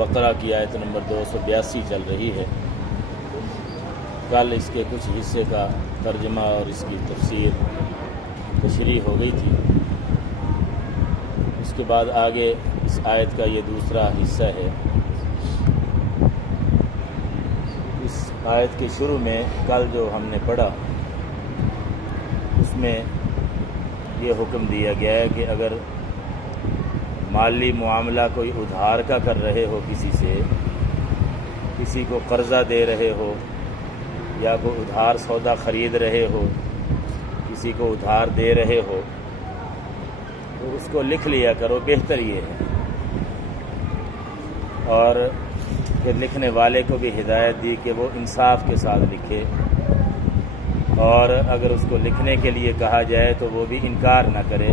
البقرہ کی آیت نمبر 282 چل رہی ہے۔ کل اس کے کچھ حصے کا ترجمہ اور اس کی تشریح ہو گئی تھی۔ اس کے بعد آگے اس آیت کا یہ دوسرا حصہ ہے۔ اس آیت کے شروع میں کل جو ہم نے پڑھا اس میں یہ حکم دیا گیا ہے کہ اگر مالی معاملہ کوئی ادھار کا کر رہے ہو، کسی سے کسی کو قرضہ دے رہے ہو یا کوئی ادھار سودا خرید رہے ہو، کسی کو ادھار دے رہے ہو، تو اس کو لکھ لیا کرو، بہتر یہ ہے۔ اور پھر لکھنے والے کو بھی ہدایت دی کہ وہ انصاف کے ساتھ لکھے، اور اگر اس کو لکھنے کے لیے کہا جائے تو وہ بھی انکار نہ کرے۔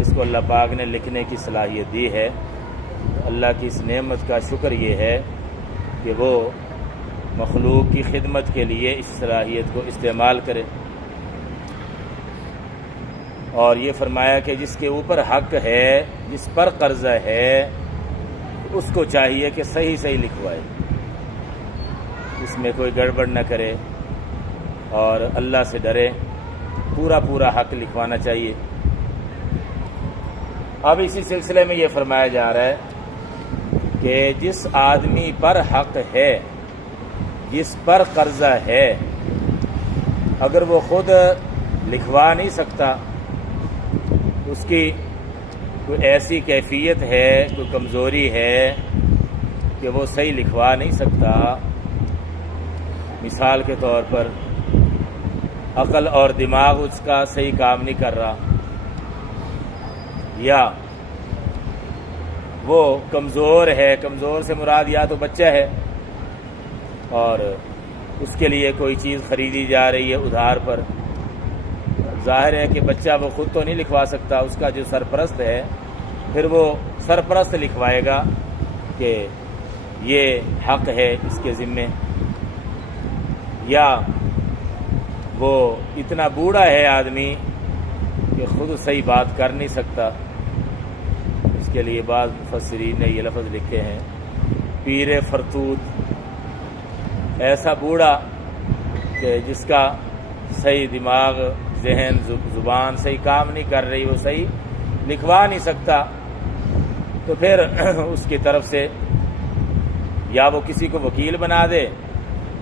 اس کو اللہ پاک نے لکھنے کی صلاحیت دی ہے۔ اللہ کی اس نعمت کا شکر یہ ہے کہ وہ مخلوق کی خدمت کے لیے اس صلاحیت کو استعمال کرے۔ اور یہ فرمایا کہ جس کے اوپر حق ہے، جس پر قرضہ ہے، اس کو چاہیے کہ صحیح صحیح لکھوائے، اس میں کوئی گڑبڑ نہ کرے اور اللہ سے ڈرے، پورا پورا حق لکھوانا چاہیے۔ اب اسی سلسلے میں یہ فرمایا جا رہا ہے کہ جس آدمی پر حق ہے، جس پر قرضہ ہے، اگر وہ خود لکھوا نہیں سکتا، اس کی کوئی ایسی کیفیت ہے، کوئی کمزوری ہے کہ وہ صحیح لکھوا نہیں سکتا، مثال کے طور پر عقل اور دماغ اس کا صحیح کام نہیں کر رہا، یا وہ کمزور ہے، کمزور سے مراد یا تو بچہ ہے اور اس کے لیے کوئی چیز خریدی جا رہی ہے ادھار پر، ظاہر ہے کہ بچہ وہ خود تو نہیں لکھوا سکتا، اس کا جو سرپرست ہے پھر وہ سرپرست لکھوائے گا کہ یہ حق ہے اس کے ذمے، یا وہ اتنا بوڑھا ہے آدمی کہ خود صحیح بات کر نہیں سکتا، اس کے لیے بعض مفسرین نے یہ لفظ لکھے ہیں پیر فرتوت، ایسا بوڑھا کہ جس کا صحیح دماغ، ذہن، زبان صحیح کام نہیں کر رہی، وہ صحیح لکھوا نہیں سکتا، تو پھر اس کی طرف سے یا وہ کسی کو وکیل بنا دے،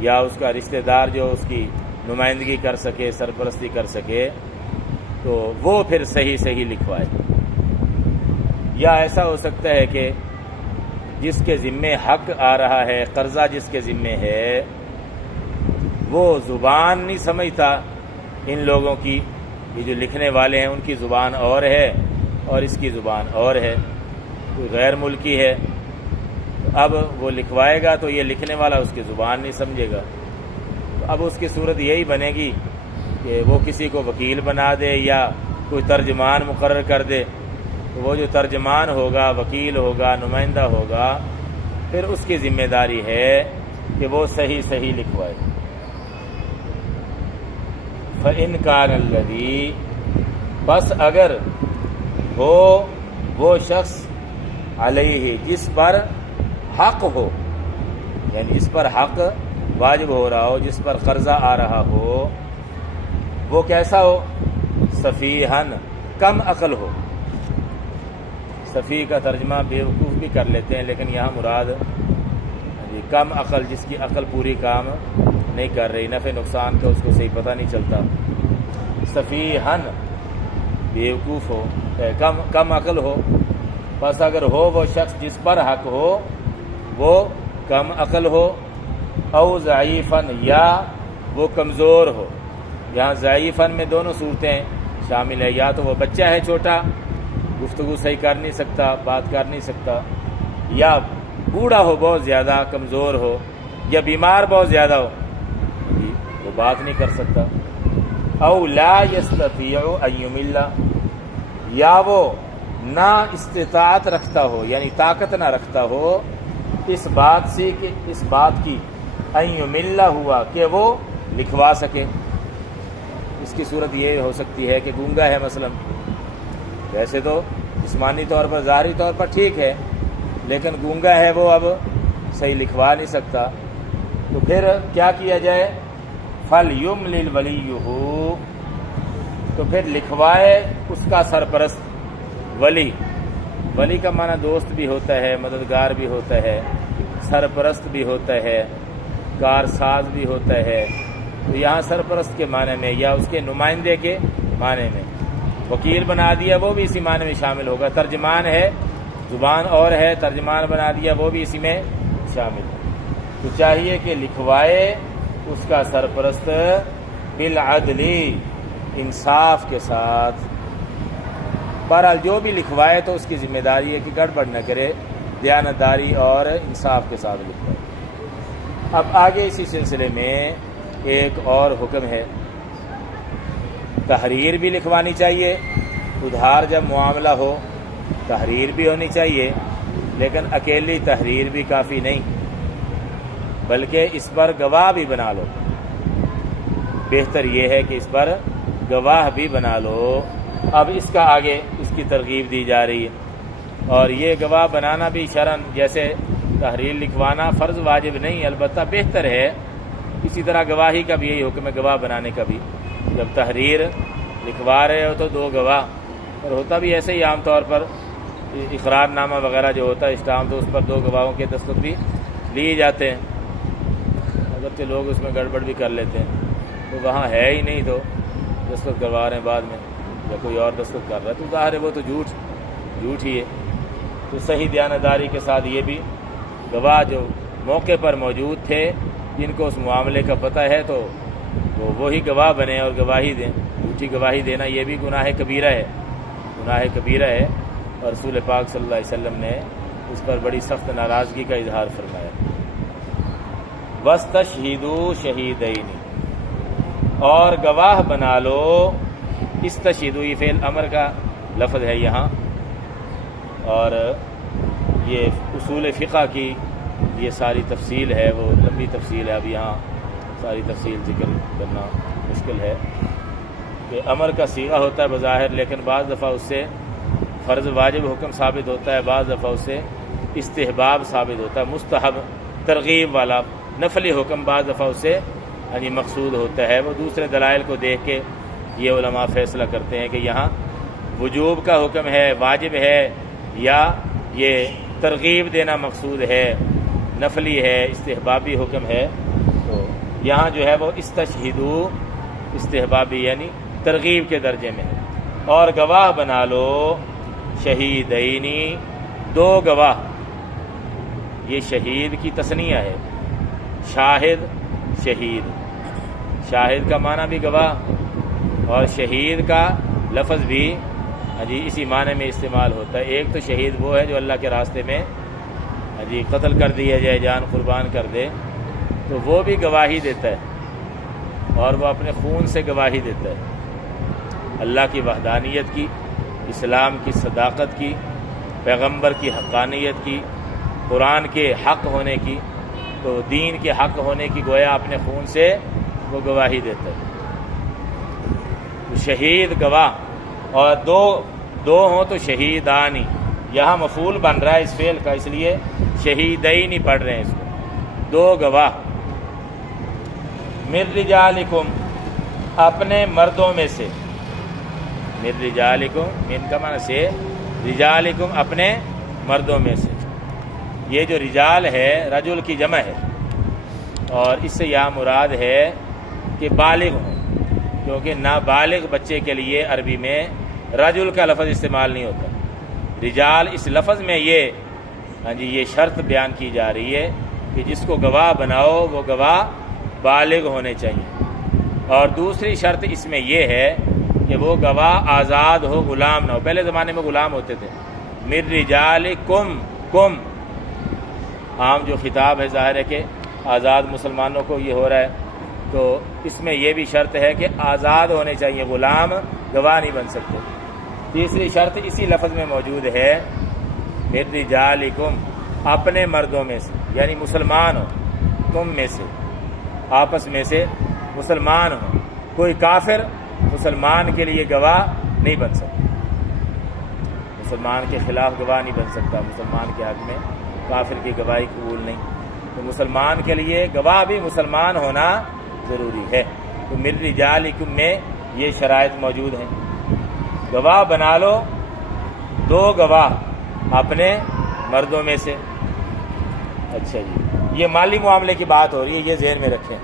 یا اس کا رشتہ دار جو اس کی نمائندگی کر سکے، سرپرستی کر سکے، تو وہ پھر صحیح صحیح لکھوائے۔ یا ایسا ہو سکتا ہے کہ جس کے ذمے حق آ رہا ہے، قرضہ جس کے ذمے ہے، وہ زبان نہیں سمجھتا ان لوگوں کی، یہ جو لکھنے والے ہیں ان کی زبان اور ہے اور اس کی زبان اور ہے، کوئی غیر ملکی ہے، اب وہ لکھوائے گا تو یہ لکھنے والا اس کی زبان نہیں سمجھے گا، تو اب اس کی صورت یہی بنے گی کہ وہ کسی کو وکیل بنا دے یا کوئی ترجمان مقرر کر دے، تو وہ جو ترجمان ہوگا، وکیل ہوگا، نمائندہ ہوگا، پھر اس کی ذمہ داری ہے کہ وہ صحیح صحیح لکھوائے۔ فَإِنْ كَانَ الَّذِي، بس اگر ہو وہ شخص علیہ جس پر حق ہو، یعنی جس پر حق واجب ہو رہا ہو، جس پر قرضہ آ رہا ہو، وہ کیسا ہو؟ سفیہن، کم عقل ہو۔ سفیہ کا ترجمہ بیوقوف بھی کر لیتے ہیں، لیکن یہاں مراد کم عقل، جس کی عقل پوری کام نہیں کر رہی، نفع نقصان کا اس کو صحیح پتہ نہیں چلتا۔ سفیہن، بیوقوف ہو، کم عقل ہو۔ بس اگر ہو وہ شخص جس پر حق ہو وہ کم عقل ہو، او ضعیفن، یا وہ کمزور ہو۔ یہاں ضعیفن میں دونوں صورتیں شامل ہے، یا تو وہ بچہ ہے چھوٹا، گفتگو صحیح کر نہیں سکتا، بات کر نہیں سکتا، یا بوڑھا ہو، بہت زیادہ کمزور ہو، یا بیمار بہت زیادہ ہو، وہ بات نہیں کر سکتا۔ او لا یستطیع ان یمل، یا وہ نہ استطاعت رکھتا ہو، یعنی طاقت نہ رکھتا ہو اس بات سے، کہ اس بات کی ان یمل ہوا کہ وہ لکھوا سکے۔ اس کی صورت یہ ہو سکتی ہے کہ گونگا ہے مثلا، ویسے تو جسمانی طور پر، ظاہری طور پر ٹھیک ہے، لیکن گونگا ہے وہ اب صحیح لکھوا نہیں سکتا، تو پھر کیا کیا جائے؟ فَلْيُمْلِلْ وَلِيُّهُ، تو پھر لکھوائے اس کا سرپرست ولی۔ ولی کا معنی دوست بھی ہوتا ہے، مددگار بھی ہوتا ہے، سرپرست بھی ہوتا ہے، کارساز بھی ہوتا ہے۔ تو یہاں سرپرست کے معنی میں یا اس کے نمائندے کے معنی میں، وکیل بنا دیا وہ بھی اسی معنی میں شامل ہوگا۔ ترجمان ہے، زبان اور ہے، ترجمان بنا دیا وہ بھی اسی میں شامل ہے۔ تو چاہیے کہ لکھوائے اس کا سرپرست بالعدل، انصاف کے ساتھ۔ بہرحال جو بھی لکھوائے تو اس کی ذمہ داری ہے کہ گڑبڑ نہ کرے، دیانتداری اور انصاف کے ساتھ لکھوائے۔ اب آگے اسی سلسلے میں ایک اور حکم ہے، تحریر بھی لکھوانی چاہیے۔ ادھار جب معاملہ ہو تحریر بھی ہونی چاہیے، لیکن اکیلی تحریر بھی کافی نہیں، بلکہ اس پر گواہ بھی بنا لو۔ بہتر یہ ہے کہ اس پر گواہ بھی بنا لو۔ اب اس کا آگے اس کی ترغیب دی جا رہی ہے، اور یہ گواہ بنانا بھی شرعاً، جیسے تحریر لکھوانا فرض واجب نہیں، البتہ بہتر ہے۔ اسی طرح گواہی کا بھی یہی حکم ہے، گواہ بنانے کا بھی۔ جب تحریر لکھوا رہے ہو تو دو گواہ، اور ہوتا بھی ایسے ہی عام طور پر اقرار نامہ وغیرہ جو ہوتا ہے اسٹامپ، تو اس پر دو گواہوں کے دستخط بھی لیے جاتے ہیں، اگرچہ لوگ اس میں گڑبڑ بھی کر لیتے ہیں، تو وہاں ہے ہی نہیں تو دستخط کروا رہے ہیں بعد میں، یا کوئی اور دستخط کر رہا ہے، تو ظاہر ہے وہ تو جھوٹ ہی ہے۔ تو صحیح دیانتداری کے ساتھ یہ بھی گواہ جو موقع پر موجود تھے، جن کو اس معاملے کا پتہ ہے، تو وہی گواہ بنے اور گواہی دیں۔ جھوٹی گواہی دینا یہ بھی گناہ کبیرہ ہے، اور رسول پاک صلی اللہ علیہ وسلم نے اس پر بڑی سخت ناراضگی کا اظہار فرمایا۔ وَاسْتَشْهِدُوا شَهِيدَيْنِ، اور گواہ بنا لو۔ استشہدوا یہ فعل امر کا لفظ ہے یہاں، اور یہ اصول فقہ کی یہ ساری تفصیل ہے، وہ لمبی تفصیل ہے، اب یہاں ساری تفصیل ذکر کرنا مشکل ہے کہ امر کا صیغہ ہوتا ہے بظاہر، لیکن بعض دفعہ اس سے فرض واجب حکم ثابت ہوتا ہے، بعض دفعہ اس سے استحباب ثابت ہوتا ہے، مستحب ترغیب والا نفلی حکم بعض دفعہ اس سے مقصود ہوتا ہے۔ وہ دوسرے دلائل کو دیکھ کے یہ علماء فیصلہ کرتے ہیں کہ یہاں وجوب کا حکم ہے، واجب ہے، یا یہ ترغیب دینا مقصود ہے، نفلی ہے، استحبابی حکم ہے۔ تو یہاں جو ہے وہ استشہدوا استحبابی یعنی ترغیب کے درجے میں ہے۔ اور گواہ بنا لو شہیدینی، دو گواہ۔ یہ شہید کی تثنیہ ہے، شاہد شہید، شاہد کا معنی بھی گواہ، اور شہید کا لفظ بھی اسی معنی میں استعمال ہوتا ہے۔ ایک تو شہید وہ ہے جو اللہ کے راستے میں قتل کر دیا جائے، جان قربان کر دے، تو وہ بھی گواہی دیتا ہے، اور وہ اپنے خون سے گواہی دیتا ہے اللہ کی وحدانیت کی، اسلام کی صداقت کی، پیغمبر کی حقانیت کی، قرآن کے حق ہونے کی، تو دین کے حق ہونے کی گویا اپنے خون سے وہ گواہی دیتا ہے۔ تو شہید گواہ، اور دو ہوں تو شہیدانی، یہاں مفعول بن رہا ہے اس فعل کا، اس لیے شہیدین پڑھ رہے ہیں اس کو، دو گواہ۔ من رجالکم، اپنے مردوں میں سے، من رجالکم، من کا معنی سے، رجالکم اپنے مردوں میں سے۔ یہ جو رجال ہے رجل کی جمع ہے، اور اس سے یہاں مراد ہے کہ بالغ ہوں، کیونکہ نابالغ بچے کے لیے عربی میں رجل کا لفظ استعمال نہیں ہوتا۔ رجال اس لفظ میں یہ شرط بیان کی جا رہی ہے کہ جس کو گواہ بناؤ وہ گواہ بالغ ہونے چاہیے، اور دوسری شرط اس میں یہ ہے کہ وہ گواہ آزاد ہو، غلام نہ ہو۔ پہلے زمانے میں غلام ہوتے تھے۔ من رجالکم، کم عام جو خطاب ہے ظاہر ہے کہ آزاد مسلمانوں کو یہ ہو رہا ہے، تو اس میں یہ بھی شرط ہے کہ آزاد ہونے چاہیے، غلام گواہ نہیں بن سکتے۔ تیسری شرط اسی لفظ میں موجود ہے، من رجالکم، اپنے مردوں میں سے، یعنی مسلمان ہو، تم میں سے، آپس میں سے مسلمان ہو، کوئی کافر مسلمان کے لیے گواہ نہیں بن سکتا۔ مسلمان کے خلاف گواہ نہیں بن سکتا، مسلمان کے حق میں کافر کی گواہی قبول نہیں، تو مسلمان کے لیے گواہ بھی مسلمان ہونا ضروری ہے۔ تو من رجالکم میں یہ شرائط موجود ہیں، گواہ بنا لو 2 گواہ اپنے مردوں میں سے۔ اچھا جی، یہ مالی معاملے کی بات ہو رہی ہے، یہ ذہن میں رکھیں،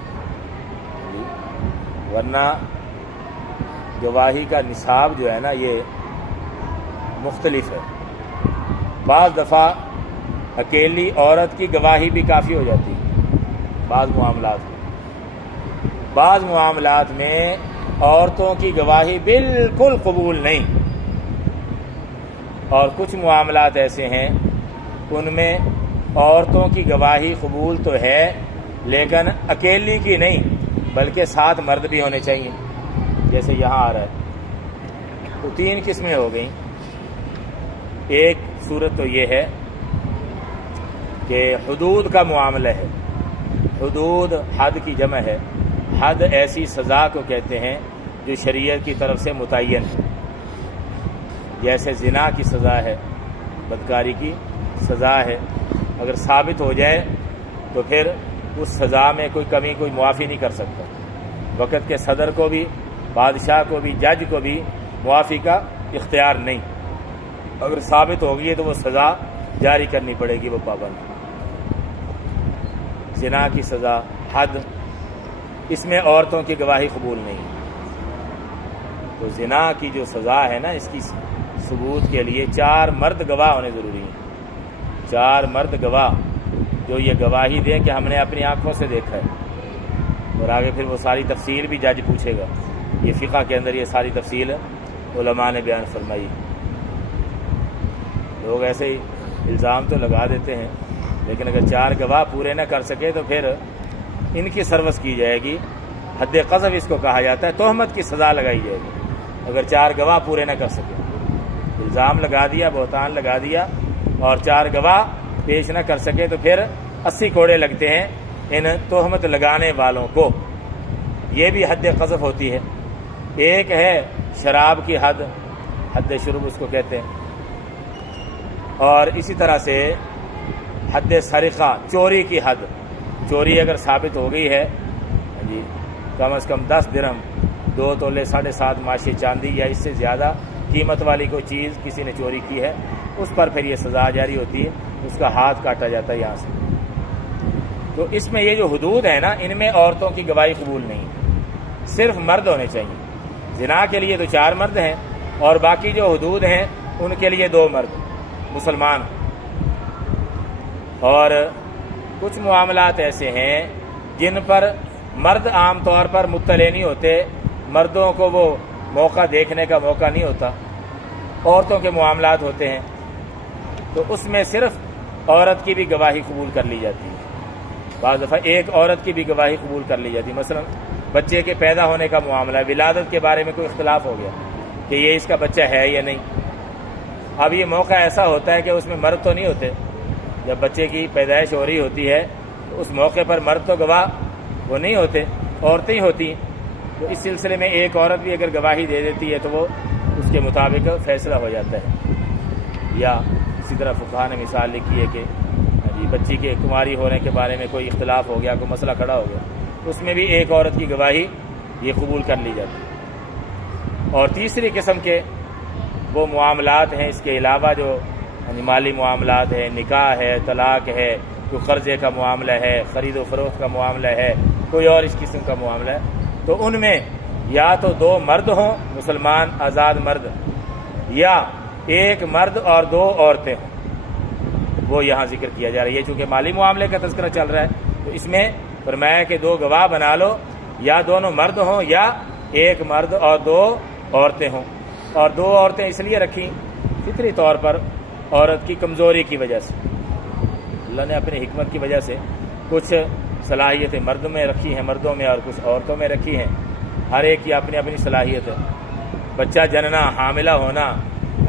ورنہ گواہی کا نصاب جو ہے نا یہ مختلف ہے۔ بعض دفعہ اکیلی عورت کی گواہی بھی کافی ہو جاتی ہے بعض معاملات میں عورتوں کی گواہی بالکل قبول نہیں، اور کچھ معاملات ایسے ہیں ان میں عورتوں کی گواہی قبول تو ہے لیکن اکیلی کی نہیں بلکہ ساتھ مرد بھی ہونے چاہیے، جیسے یہاں آ رہا ہے۔ تو 3 قسمیں ہو گئیں۔ ایک صورت تو یہ ہے کہ حدود کا معاملہ ہے، حدود حد کی جمع ہے، حد ایسی سزا کو کہتے ہیں جو شریعت کی طرف سے متعین ہے، جیسے زنا کی سزا ہے، بدکاری کی سزا ہے، اگر ثابت ہو جائے تو پھر اس سزا میں کوئی کمی کوئی معافی نہیں کر سکتا، وقت کے صدر کو بھی، بادشاہ کو بھی، جج کو بھی معافی کا اختیار نہیں، اگر ثابت ہو گئی تو وہ سزا جاری کرنی پڑے گی، وہ پابند۔ زنا کی سزا، حد، اس میں عورتوں کی گواہی قبول نہیں، تو زنا کی جو سزا ہے نا اس کی ثبوت کے لیے 4 مرد گواہ ہونے ضروری ہیں، 4 مرد گواہ جو یہ گواہی دیں کہ ہم نے اپنی آنکھوں سے دیکھا ہے، اور آگے پھر وہ ساری تفصیل بھی جج پوچھے گا، یہ فقہ کے اندر یہ ساری تفصیل علماء نے بیان فرمائی۔ لوگ ایسے ہی الزام تو لگا دیتے ہیں لیکن اگر 4 گواہ پورے نہ کر سکے تو پھر ان کی سروس کی جائے گی، حد قذف اس کو کہا جاتا ہے، تہمت کی سزا لگائی جائے گی اگر 4 گواہ پورے نہ کر سکے، الزام لگا دیا، بہتان لگا دیا اور 4 گواہ پیش نہ کر سکے تو پھر 80 کوڑے لگتے ہیں ان تہمت لگانے والوں کو، یہ بھی حد قذف ہوتی ہے۔ ایک ہے شراب کی حد، حد شرب اس کو کہتے ہیں، اور اسی طرح سے حد سرقہ، چوری کی حد، چوری اگر ثابت ہو گئی ہے جی کم از کم 10 درہم، 2 تولے 7.5 ماشی چاندی یا اس سے زیادہ قیمت والی کوئی چیز کسی نے چوری کی ہے، اس پر پھر یہ سزا جاری ہوتی ہے، اس کا ہاتھ کاٹا جاتا ہے یہاں سے۔ تو اس میں یہ جو حدود ہے نا ان میں عورتوں کی گواہی قبول نہیں، صرف مرد ہونے چاہیے۔ زنا کے لیے تو 4 مرد ہیں اور باقی جو حدود ہیں ان کے لیے 2 مرد مسلمان۔ اور کچھ معاملات ایسے ہیں جن پر مرد عام طور پر مطلع نہیں ہوتے، مردوں کو وہ موقع دیکھنے کا موقع نہیں ہوتا، عورتوں کے معاملات ہوتے ہیں، تو اس میں صرف عورت کی بھی گواہی قبول کر لی جاتی ہے، بعض دفعہ ایک عورت کی بھی گواہی قبول کر لی جاتی ہے۔ مثلا بچے کے پیدا ہونے کا معاملہ، ولادت کے بارے میں کوئی اختلاف ہو گیا کہ یہ اس کا بچہ ہے یا نہیں، اب یہ موقع ایسا ہوتا ہے کہ اس میں مرد تو نہیں ہوتے، جب بچے کی پیدائش ہو رہی ہوتی ہے تو اس موقع پر مرد تو گواہ وہ نہیں ہوتے، عورتیں ہی ہوتی ہیں، تو اس سلسلے میں ایک عورت بھی اگر گواہی دے دیتی ہے تو وہ اس کے مطابق فیصلہ ہو جاتا ہے۔ یا اسی طرح فقہاء نے مثال لکھی ہے کہ بچی کے کماری ہونے کے بارے میں کوئی اختلاف ہو گیا، کوئی مسئلہ کھڑا ہو گیا، اس میں بھی ایک عورت کی گواہی یہ قبول کر لی جاتی ہے۔ اور تیسری قسم کے وہ معاملات ہیں اس کے علاوہ جو مالی معاملات ہیں، نکاح ہے، طلاق ہے، کوئی قرضے کا معاملہ ہے، خرید و فروخت کا معاملہ ہے، کوئی اور اس قسم کا معاملہ ہے، تو ان میں یا تو 2 مرد ہوں مسلمان آزاد مرد، یا ایک مرد اور 2 عورتیں ہوں، وہ یہاں ذکر کیا جا رہا ہے۔ یہ چونکہ مالی معاملے کا تذکرہ چل رہا ہے تو اس میں فرمایا کہ 2 گواہ بنا لو، یا دونوں مرد ہوں یا ایک مرد اور 2 عورتیں ہوں، اور 2 عورتیں اس لیے رکھی فطری طور پر عورت کی کمزوری کی وجہ سے، اللہ نے اپنی حکمت کی وجہ سے کچھ صلاحیتیں مرد میں رکھی ہیں، مردوں میں، اور کچھ عورتوں میں رکھی ہیں، ہر ایک کی اپنی اپنی صلاحیت ہے۔ بچہ جننا، حاملہ ہونا،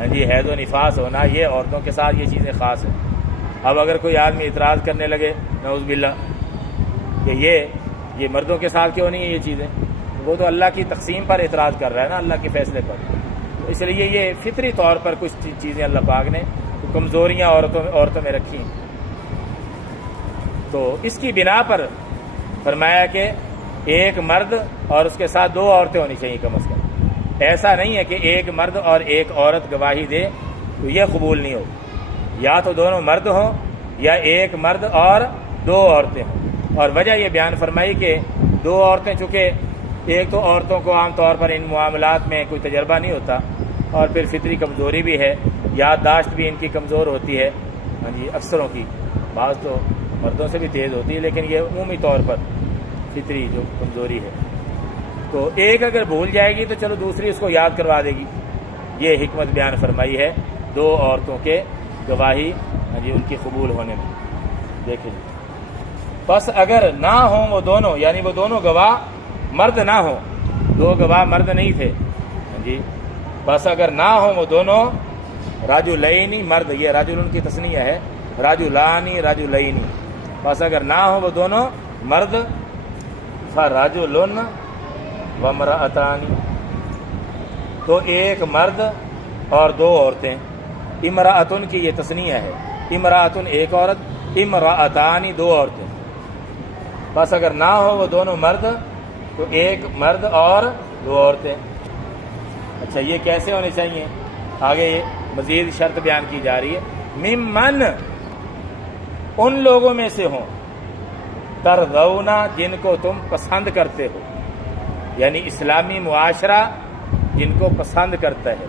حیض و نفاس ہونا، یہ عورتوں کے ساتھ یہ چیزیں خاص ہیں۔ اب اگر کوئی آدمی اعتراض کرنے لگے نعوذ باللہ کہ یہ مردوں کے ساتھ کیوں نہیں ہے یہ چیزیں، وہ تو اللہ کی تقسیم پر اعتراض کر رہا ہے نا، اللہ کے فیصلے پر۔ تو اس لیے یہ فطری طور پر کچھ چیزیں اللہ پاک نے کمزوریاں عورتوں میں رکھی، تو اس کی بنا پر فرمایا کہ ایک مرد اور اس کے ساتھ 2 عورتیں ہونی چاہیے کم از کم۔ ایسا نہیں ہے کہ ایک مرد اور ایک عورت گواہی دے تو یہ قبول نہیں ہو، یا تو دونوں مرد ہوں یا ایک مرد اور 2 عورتیں ہوں۔ اور وجہ یہ بیان فرمائی کہ 2 عورتیں، چونکہ ایک تو عورتوں کو عام طور پر ان معاملات میں کوئی تجربہ نہیں ہوتا، اور پھر فطری کمزوری بھی ہے، یادداشت بھی ان کی کمزور ہوتی ہے، ہاں جی، اکثروں کی، بعض تو مردوں سے بھی تیز ہوتی ہے، لیکن یہ عمومی طور پر فطری جو کمزوری ہے، تو ایک اگر بھول جائے گی تو چلو دوسری اس کو یاد کروا دے گی۔ یہ حکمت بیان فرمائی ہے 2 عورتوں کے گواہی، ہاں جی، ان کی قبول ہونے میں۔ دیکھیں جی، بس اگر نہ ہوں وہ دونوں، یعنی وہ دونوں گواہ مرد نہ ہوں، 2 گواہ مرد نہیں تھے، ہاں جی، بس اگر نہ ہوں وہ دونوں رجلین مرد، یہ رجل ان کی تثنیہ ہے، رجلانی رجلین، بس اگر نہ ہوں وہ دونوں مرد، فرجل وامرأتان، تو ایک مرد اور 2 عورتیں۔ امرأتن کی یہ تثنیہ ہے، امرأتن ایک عورت، امرأتان 2 عورتیں، بس اگر نہ ہو وہ دونوں مرد تو ایک مرد اور 2 عورتیں۔ اچھا، یہ کیسے ہونے چاہیے؟ آگے یہ مزید شرط بیان کی جا رہی ہے، ممن، ان لوگوں میں سے ہوں، ترضون، جن کو تم پسند کرتے ہو، یعنی اسلامی معاشرہ جن کو پسند کرتا ہے۔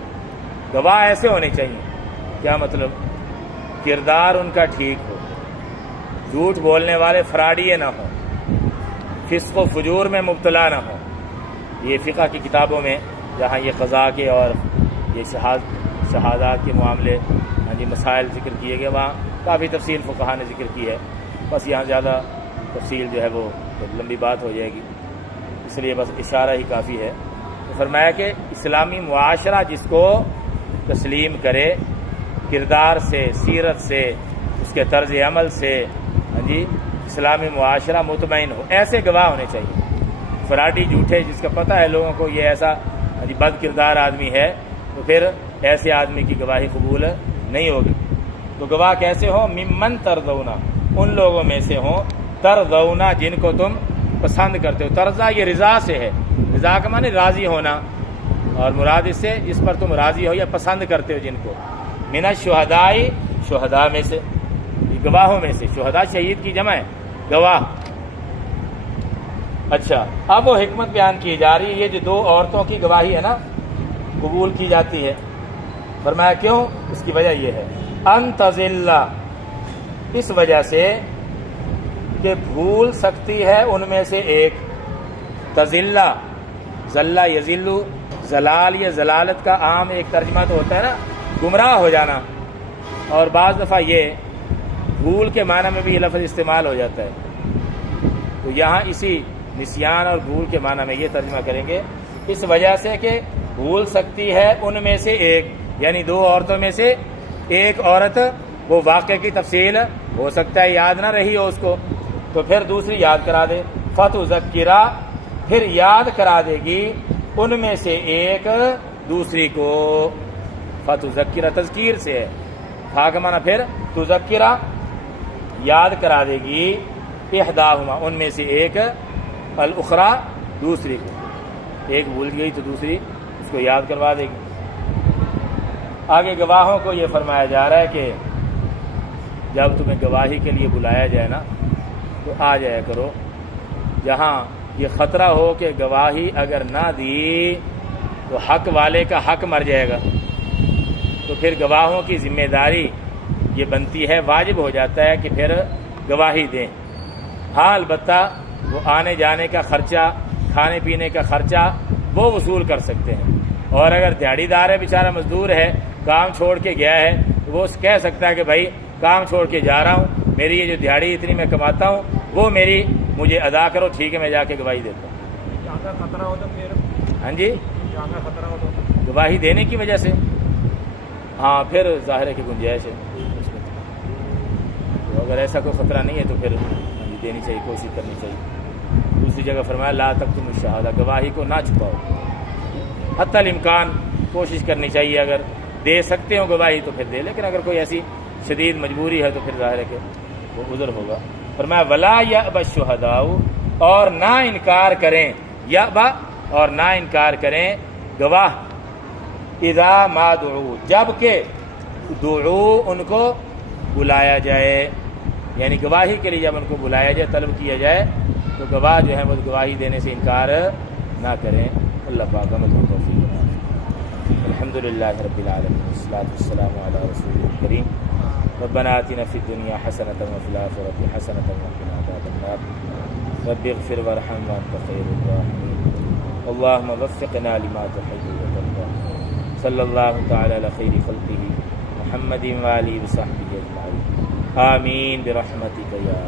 گواہ ایسے ہونے چاہیے، کیا مطلب؟ کردار ان کا ٹھیک ہو، جھوٹ بولنے والے فراڈیے نہ ہوں، فسق و فجور میں مبتلا نہ ہوں۔ یہ فقہ کی کتابوں میں جہاں یہ قضاء کے اور یہ شہادات کے معاملے، ہاں جی، مسائل ذکر کیے گئے، وہاں کافی تفصیل فقہا نے ذکر کی ہے، بس یہاں زیادہ تفصیل جو ہے وہ لمبی بات ہو جائے گی، اس لیے بس اشارہ ہی کافی ہے۔ تو فرمایا کہ اسلامی معاشرہ جس کو تسلیم کرے، کردار سے، سیرت سے، اس کے طرز عمل سے، ہاں جی، اسلامی معاشرہ مطمئن ہو، ایسے گواہ ہونے چاہیے۔ فراڈی، جھوٹے، جس کا پتہ ہے لوگوں کو یہ ایسا بد کردار آدمی ہے، تو پھر ایسے آدمی کی گواہی قبول نہیں ہوگی۔ تو گواہ کیسے ہوں؟ ممن ترضون، ان لوگوں میں سے ہوں، ترضون، جن کو تم پسند کرتے ہو۔ ترضا یہ رضا سے ہے، رضا کا معنی راضی ہونا، اور مراد اس سے جس پر تم راضی ہو یا پسند کرتے ہو جن کو۔ من الشہداء، شہداء میں سے، گواہوں میں سے، شہداء شہید کی جمع ہے، گواہ۔ اچھا، اب وہ حکمت بیان کی جا رہی ہے، یہ جو 2 عورتوں کی گواہی ہے نا، قبول کی جاتی ہے۔ فرمایا کیوں؟ اس کی وجہ یہ ہے، ان تضل، اس وجہ سے کہ بھول سکتی ہے ان میں سے ایک۔ تضل، ضل یضل، ضلال یا ضلالت کا عام ایک ترجمہ تو ہوتا ہے نا، گمراہ ہو جانا، اور بعض دفعہ یہ بھول کے معنی میں بھی یہ لفظ استعمال ہو جاتا ہے، تو یہاں اسی نسیان اور بھول کے معنی میں یہ ترجمہ کریں گے، اس وجہ سے کہ بھول سکتی ہے ان میں سے ایک، یعنی 2 عورتوں میں سے ایک عورت، وہ واقعے کی تفصیل ہو سکتا ہے یاد نہ رہی ہو اس کو، تو پھر دوسری یاد کرا دے، فتذکرہ، پھر یاد کرا دے گی ان میں سے ایک دوسری کو۔ فتذکرہ تذکیر سے ہے، تھا کا معنی پھر تذکرہ، یاد کرا دے گی، احداہما، ان میں سے ایک، الاخری، دوسری کو، ایک بھول گئی تو دوسری اس کو یاد کروا دے گی۔ آگے گواہوں کو یہ فرمایا جا رہا ہے کہ جب تمہیں گواہی کے لیے بلایا جائے نا تو آ جایا کرو، جہاں یہ خطرہ ہو کہ گواہی اگر نہ دی تو حق والے کا حق مر جائے گا، تو پھر گواہوں کی ذمہ داری یہ بنتی ہے، واجب ہو جاتا ہے کہ پھر گواہی دیں۔ ہاں البتہ وہ آنے جانے کا خرچہ، کھانے پینے کا خرچہ وہ وصول کر سکتے ہیں، اور اگر دیہڑی دار ہے، بیچارہ مزدور ہے، کام چھوڑ کے گیا ہے، تو وہ کہہ سکتا ہے کہ بھائی کام چھوڑ کے جا رہا ہوں، میری یہ جو دیہڑی اتنی میں کماتا ہوں وہ مجھے ادا کرو، ٹھیک ہے میں جا کے گواہی دیتا ہوں۔ خطرہ ہو تو پھر ہاں جی، خطرہ ہو تو گواہی دینے کی وجہ سے، ہاں پھر ظاہر ہے کہ گنجائش ہے، تو اگر ایسا کوئی خطرہ نہیں ہے تو پھر دینی چاہیے، کوشش کرنی چاہیے۔ دوسری جگہ فرمایا لا تکتموا الشہادہ، گواہی کو نہ چھپاؤ، حتی الامکان، کوشش کرنی چاہیے، اگر دے سکتے ہو گواہی تو پھر دے، لیکن اگر کوئی ایسی شدید مجبوری ہے تو پھر ظاہر ہے کہ وہ عذر ہوگا۔ فرمایا ولا یأبى الشہداء، اور نہ انکار کریں، یأبى اور نہ انکار کریں گواہ، اذا ما دعوا، جب کہ دعوا ان کو بلایا جائے، یعنی گواہی کے لیے جب ان کو بلایا جائے، طلب کیا جائے، تو گواہ جو ہے وہ گواہی دینے سے انکار نہ کریں۔ اللہ پاک ہمیں توفیق عطا فرمائے۔ الحمدللہ رب العالمین، والصلاۃ والسلام علی رسول الکریم۔ ربنا آتنا فی الدنیا حسنۃ وفی الآخرۃ حسنۃ وقنا عذاب النار۔ رب اغفر وارحم وانت خیر الراحمین۔ اللهم وفقنا لما تحب وترضى۔ صلی اللہ تعالی علی خیر خلقہ محمد وآلہ وصحبہ اجمعین، آمین برحمتک یا